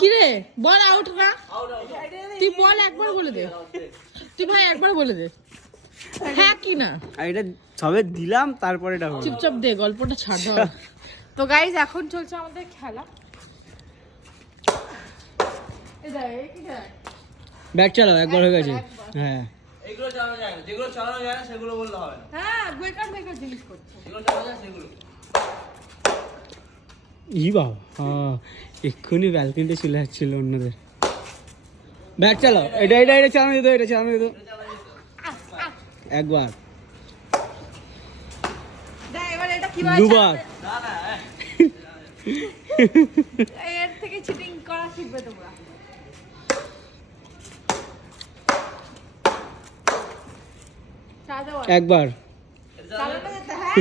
কি রে ball out না, তুই বল একবার বলে দে, তুই ভাই একবার বলে দে হ্যাঁ কি না। এটা সবে দিলাম তারপরে এটা হলো। চুপচাপ দে, গল্পটা ছাড় দাও। তো গাইজ এখন চলছে আমাদের খেলা। ব্যাট চালাও, একবার হয়ে গেছে। হ্যাঁ এগুলো চালানো যায় না, যেগুলো চালানো যায় না সেগুলো বললে হবে না। হ্যাঁ বেকার বেকার জিনিস করছে। যেগুলো চালানো যায় সেগুলো। ই বাবা, এক্ষুনি ব্যালকনিতে চলে যাচ্ছিল অন্যদের। ব্যাট চালাও, এটা এটা এটা চালানো দিত, এটা চালানো দিত একবার দুবার। না না এর থেকে চিটিং করা শিখবে তোমরা। একবার চালানো যেতে, হ্যাঁ